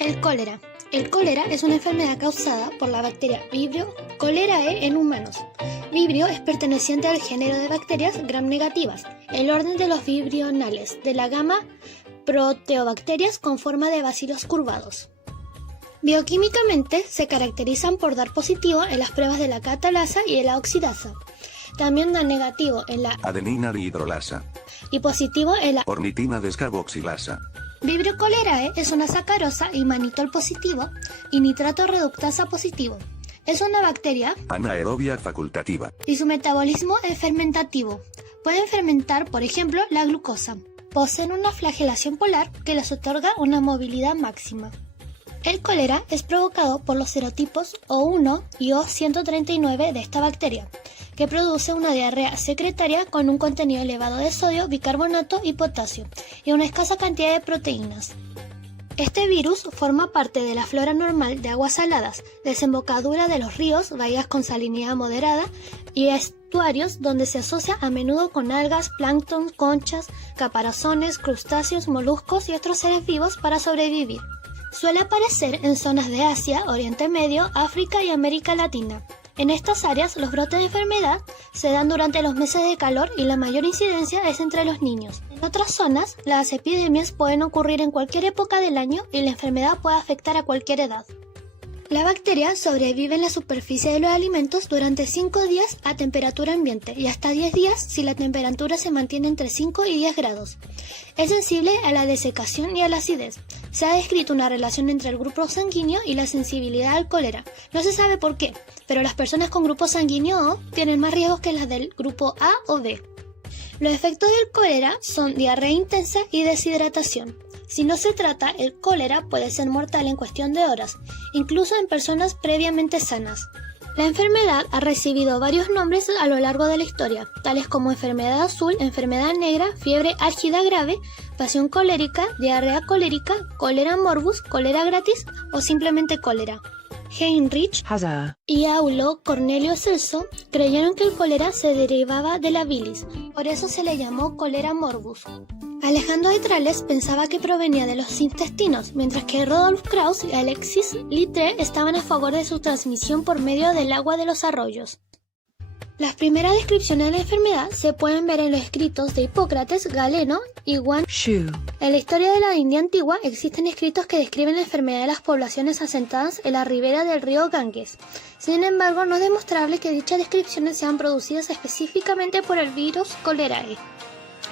El cólera. El cólera es una enfermedad causada por la bacteria Vibrio cholerae en humanos. Vibrio es perteneciente al género de bacterias gram negativas, el orden de los vibrionales, de la gama Proteobacterias con forma de bacilos curvados. Bioquímicamente se caracterizan por dar positivo en las pruebas de la catalasa y de la oxidasa. También dan negativo en la adenina dihidrolasa y positivo en la ornitina descarboxilasa. Vibrio cholerae es una sacarosa y manitol positivo y nitrato reductasa positivo. Es una bacteria Anaerobia facultativa. y su metabolismo es fermentativo. Pueden fermentar, por ejemplo, la glucosa. Poseen una flagelación polar que les otorga una movilidad máxima. El cólera es provocado por los serotipos O1 y O139 de esta bacteria, que produce una diarrea secretaria con un contenido elevado de sodio, bicarbonato y potasio, y una escasa cantidad de proteínas. Este virus forma parte de la flora normal de aguas saladas, desembocadura de los ríos, bahías con salinidad moderada y estuarios donde se asocia a menudo con algas, plancton, conchas, caparazones, crustáceos, moluscos y otros seres vivos para sobrevivir. Suele aparecer en zonas de Asia, Oriente Medio, África y América Latina. En estas áreas, los brotes de enfermedad se dan durante los meses de calor y la mayor incidencia es entre los niños. En otras zonas, las epidemias pueden ocurrir en cualquier época del año y la enfermedad puede afectar a cualquier edad. La bacteria sobrevive en la superficie de los alimentos durante 5 días a temperatura ambiente y hasta 10 días si la temperatura se mantiene entre 5 y 10 grados. Es sensible a la desecación y a la acidez. Se ha descrito una relación entre el grupo sanguíneo y la sensibilidad al cólera. No se sabe por qué, pero las personas con grupo sanguíneo O tienen más riesgos que las del grupo A o B. Los efectos del cólera son diarrea intensa y deshidratación. Si no se trata, el cólera puede ser mortal en cuestión de horas, incluso en personas previamente sanas. La enfermedad ha recibido varios nombres a lo largo de la historia, tales como enfermedad azul, enfermedad negra, fiebre álgida grave, pasión colérica, diarrea colérica, cólera morbus, cólera gratis o simplemente cólera. Heinrich y Aulo Cornelio Celso creyeron que el cólera se derivaba de la bilis, por eso se le llamó cólera morbus. Alejandro de Trales pensaba que provenía de los intestinos, mientras que Rodolphe Krauss y Alexis Littré estaban a favor de su transmisión por medio del agua de los arroyos. Las primeras descripciones de la enfermedad se pueden ver en los escritos de Hipócrates, Galeno y Guan Xu. En la historia de la India antigua existen escritos que describen la enfermedad de las poblaciones asentadas en la ribera del río Ganges. Sin embargo, no es demostrable que dichas descripciones sean producidas específicamente por el virus cholerae.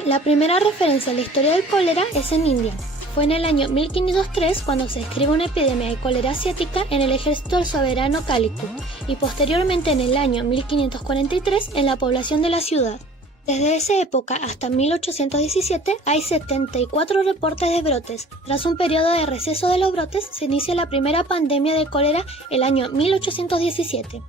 La primera referencia a la historia del cólera es en India. Fue en el año 1503 cuando se describe una epidemia de cólera asiática en el ejército del soberano Cálico y posteriormente en el año 1543 en la población de la ciudad. Desde esa época hasta 1817 hay 74 reportes de brotes. Tras un periodo de receso de los brotes se inicia la primera pandemia de cólera el año 1817.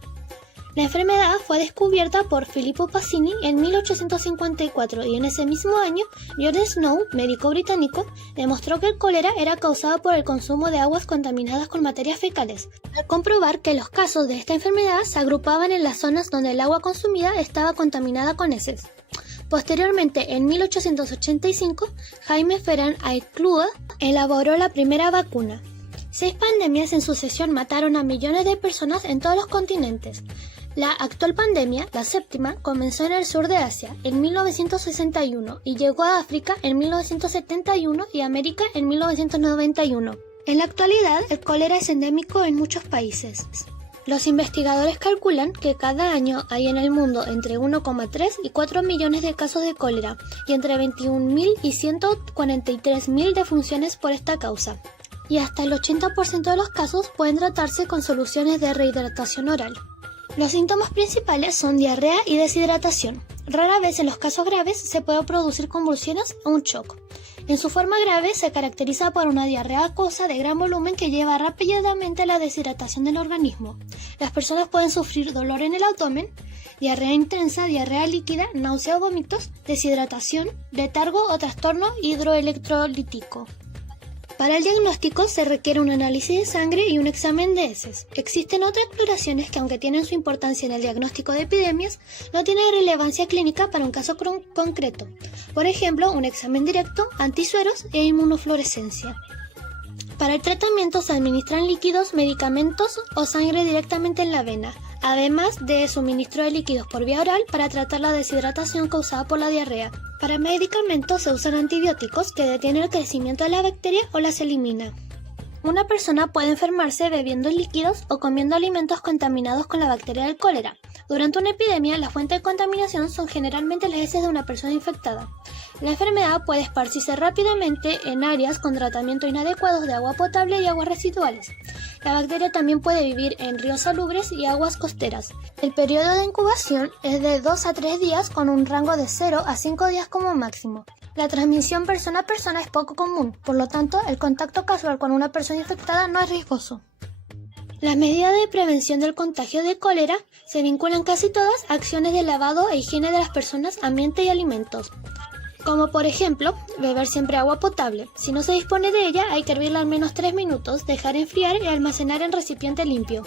La enfermedad fue descubierta por Filippo Passini en 1854 y en ese mismo año George Snow, médico británico, demostró que el cólera era causado por el consumo de aguas contaminadas con materias fecales, al comprobar que los casos de esta enfermedad se agrupaban en las zonas donde el agua consumida estaba contaminada con heces. Posteriormente, en 1885, Jaime Ferran Aiclúa elaboró la primera vacuna. 6 pandemias en sucesión mataron a millones de personas en todos los continentes. La actual pandemia, la séptima, comenzó en el sur de Asia en 1961 y llegó a África en 1971 y América en 1991. En la actualidad, el cólera es endémico en muchos países. Los investigadores calculan que cada año hay en el mundo entre 1,3 y 4 millones de casos de cólera y entre 21.000 y 143.000 defunciones por esta causa. Y hasta el 80% de los casos pueden tratarse con soluciones de rehidratación oral. Los síntomas principales son diarrea y deshidratación. Rara vez en los casos graves se puede producir convulsiones o un shock. En su forma grave se caracteriza por una diarrea acuosa de gran volumen que lleva rápidamente a la deshidratación del organismo. Las personas pueden sufrir dolor en el abdomen, diarrea intensa, diarrea líquida, náusea o vómitos, deshidratación, letargo o trastorno hidroelectrolítico. Para el diagnóstico se requiere un análisis de sangre y un examen de heces. Existen otras exploraciones que, aunque tienen su importancia en el diagnóstico de epidemias, no tienen relevancia clínica para un caso concreto. Por ejemplo, un examen directo, antisueros e inmunofluorescencia. Para el tratamiento se administran líquidos, medicamentos o sangre directamente en la vena, además de suministro de líquidos por vía oral para tratar la deshidratación causada por la diarrea. Para medicamentos se usan antibióticos que detienen el crecimiento de la bacteria o las elimina. Una persona puede enfermarse bebiendo líquidos o comiendo alimentos contaminados con la bacteria del cólera. Durante una epidemia, la fuente de contaminación son generalmente las heces de una persona infectada. La enfermedad puede esparcirse rápidamente en áreas con tratamiento inadecuados de agua potable y aguas residuales. La bacteria también puede vivir en ríos salubres y aguas costeras. El periodo de incubación es de 2 a 3 días con un rango de 0 a 5 días como máximo. La transmisión persona a persona es poco común, por lo tanto, el contacto casual con una persona infectada no es riesgoso. Las medidas de prevención del contagio de cólera se vinculan casi todas a acciones de lavado e higiene de las personas, ambiente y alimentos. Como por ejemplo, beber siempre agua potable. Si no se dispone de ella, hay que hervirla al menos 3 minutos, dejar enfriar y almacenar en recipiente limpio.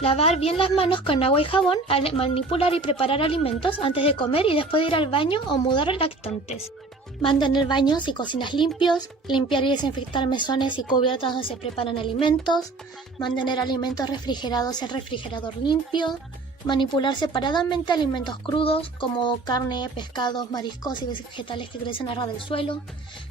Lavar bien las manos con agua y jabón al manipular y preparar alimentos antes de comer y después de ir al baño o mudar lactantes. Mantener baños y cocinas limpios, limpiar y desinfectar mesones y cubiertas donde se preparan alimentos, mantener alimentos refrigerados en refrigerador limpio, manipular separadamente alimentos crudos como carne, pescados, mariscos y vegetales que crecen a ras del suelo,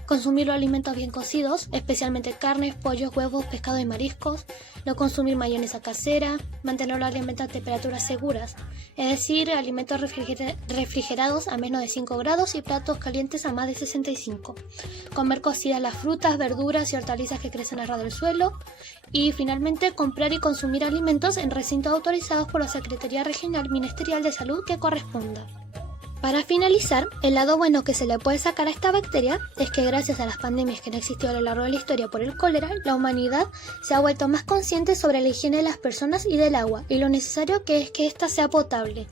consumir los alimentos bien cocidos, especialmente carnes, pollos, huevos, pescado y mariscos, no consumir mayonesa casera, mantener los alimentos a temperaturas seguras, es decir, alimentos refrigerados a menos de 5 grados y platos calientes a más de 65, comer cocidas las frutas, verduras y hortalizas que crecen a ras del suelo y finalmente comprar y consumir alimentos en recintos autorizados por la Secretaría Regional Ministerial de Salud que corresponda. Para finalizar, el lado bueno que se le puede sacar a esta bacteria es que gracias a las pandemias que han existido a lo largo de la historia por el cólera, la humanidad se ha vuelto más consciente sobre la higiene de las personas y del agua y lo necesario que es que ésta sea potable.